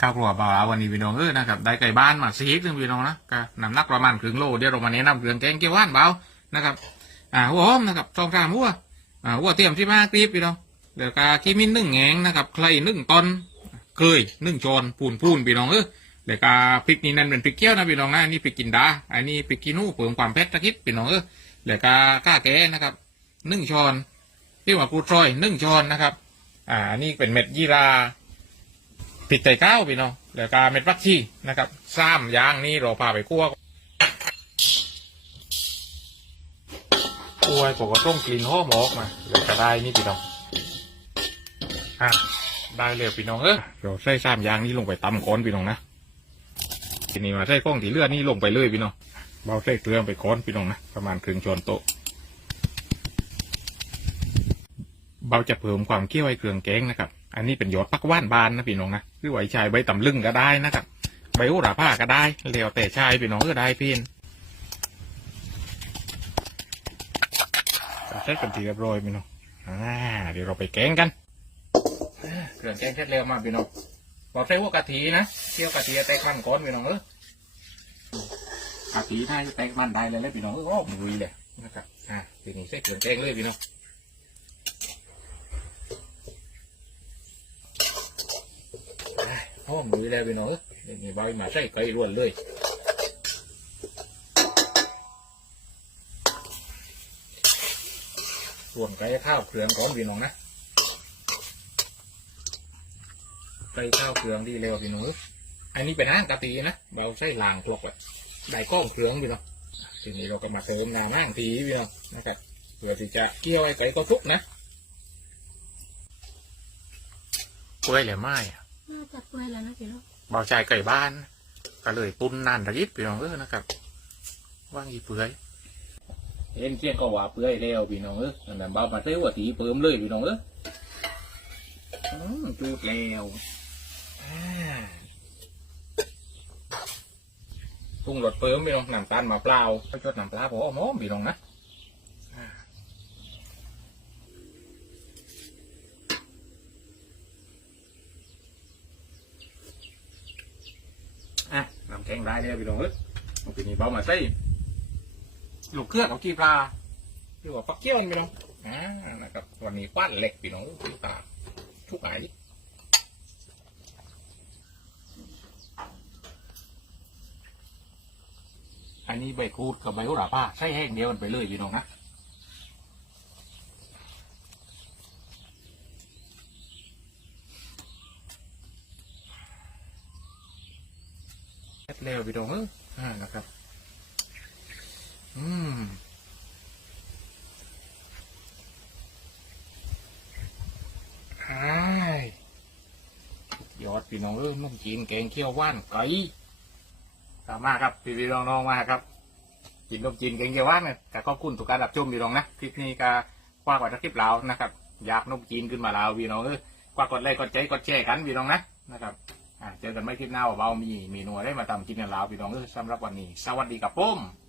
ข้าวครัวเปล่าวันนี้พี่น้องเออนะครับได้ไก่บ้านมาสีกนึงพี่น้องนะก็น้ำหนักประมาณครึ่งโลเดี๋ยวเรามาแนะนำเรื่องแกงเกี๊ยวหวานเบานะครับอ่าหัวหอมนะครับสองกรัมหัวอ่าหัวเทียมที่มากรีบพี่น้องเดี๋ยวกาขี้มิ้นหนึ่งแงงนะครับใครหนึ่งตอนเคยหนึ่งจอนปูนปูนพี่น้องเออเดี๋ยวกาพริกนี่นั่นเป็นพริกเกี้ยวนะพี่น้องนะอันนี้พริกกินดาอันนี้พริกขี้หนูเพิ่มความเผ็ดตะคิดพี่น้องเออเดี๋ยวกาก้าแก้นะครับหนึ่งช้อนพี่ว่าปูทรอยหนึ่งช้อนนะครับอ่านนี้เป็นเม็ดยีรา พริกไต่ก้าวพี่น้องเดี๋ยวกาเม็ดฟักชีนะครับซ้ำยางนี่เราพาไปคั่วกล้วยผมก็ต้องกลิ่นหอมออกมาเดี๋ยวจะได้นี่พี่น้องอะได้เลยพี่น้องเออเราใส่สามอยางนี้ลงไปตำก้อนพี่น้องนะทีนี้มาใส่ข้องที่เลือดนี่ลงไปเลยพี่น้องเบาใส่เกลือไปก้อนพี่น้องนะประมาณครึ่งช้อนโต๊ะเบาจะเพิ่มความเคี่ยวให้เครื่องแกงนะครับ อันนี้เป็นยอดพักว่านบานนะพี่น้องนะคือไหวชายใบตำลึงก็ได้นะครับใบโหระพาก็ได้แล้วแต่ชายพี่น้องก็ได้พี่นเสร็จเป็นทีเรียบร้อยพี่น้องอ่าเดี๋ยวเราไปแกงกันเครื่องแกงเสร็จแล้วมาพี่น้องบอกใส่หัวกะทินะเคี่ยวกะทิแตกมันก้อนพี่น้องเออกะทิถ้าจะแตกมันได้เลยเลยพี่น้องเออโอ้ยเลยนะครับอ่าทีนี้ใส่เครื่องแกงเลยพี่น้อง อ่าโอ้มุยแล้วพี่น้องเออเดี๋ยวนี้ใบมาใส่ไก่ล้วนเลยส่วนไก่ข้าวเครื่องก้อนพี่น้องนะไก่ข้าวเครื่องที่เร็วพี่น้องอันนี้เป็นน้ำกะทินะเราใช้ลางคลกแบบได้ก้องเครื่องพี่น้องทีนี้เราก็มาเติมน้ำนั่งทีพี่น้องนะครับเพื่อที่จะเกี่ยวไอ้ไก่ก็ทุกนะเปื่อยหรือไม่ น่าจะเปื่อยแล้วนะพี่น้องเบาใจไก่บ้าน ก็เลยตุนนานระยิบพี่น้องเออนะครับ ว่างอีเปื่อยเห็นเชี่ยงก็ว่าเปื่อยแล้วพี่น้องเอออันนั้นเบามาเท่ว่าตีเปิมเลยพี่น้องเอออืมจูดแล้วอ่าปรุงรสเปิมพี่น้องน้ำตาลมะเปล่าไปจดน้ำปลาพอหอมพี่น้องนะอ่าอะน้ำแข็ งได้เลยพี่น้องเอ้ยเอาปีนี้เบามาใส่ลูกเครื่องเอากี่ปลาที่ว่าปักเกี้ยวนี่พี่น้องอ่านะครับวันนี้ปั้นเหล็กพี่น้องที่ตาทุกไอ้อันนี้ใบกูดกับใบโหระพาใช้แห้งเดียวกันไปเลยพี่น้องนะ เสร็จแล้วพี่น้องเอ้ยอ่านะครับ อืมใช่ยอดพี่น้องเอ้ยนุ่มจีนแกงเขียวว่านไก่กลับมาครับพี่พี่น้องน้องมาครับกินนมจีนแกงเขียวว่านเนี่ยก็ขอบคุณทุกการรับชมพี่น้องนะคลิปนี้ก็กว่ากว่าคลิปเรานะครับ อยากนมจีนขึ้นมาเราพี่น้องเอ้ยกว่ากดไลค์กดใจกดแชร์กันพี่น้องนะนะครับ อ่าเจอกันไม่คลิปหน้าเบามีเมนูอะไรมาทำกินกันแล้วพี่น้องเออสำหรับวันนี้ สวัสดีครับผม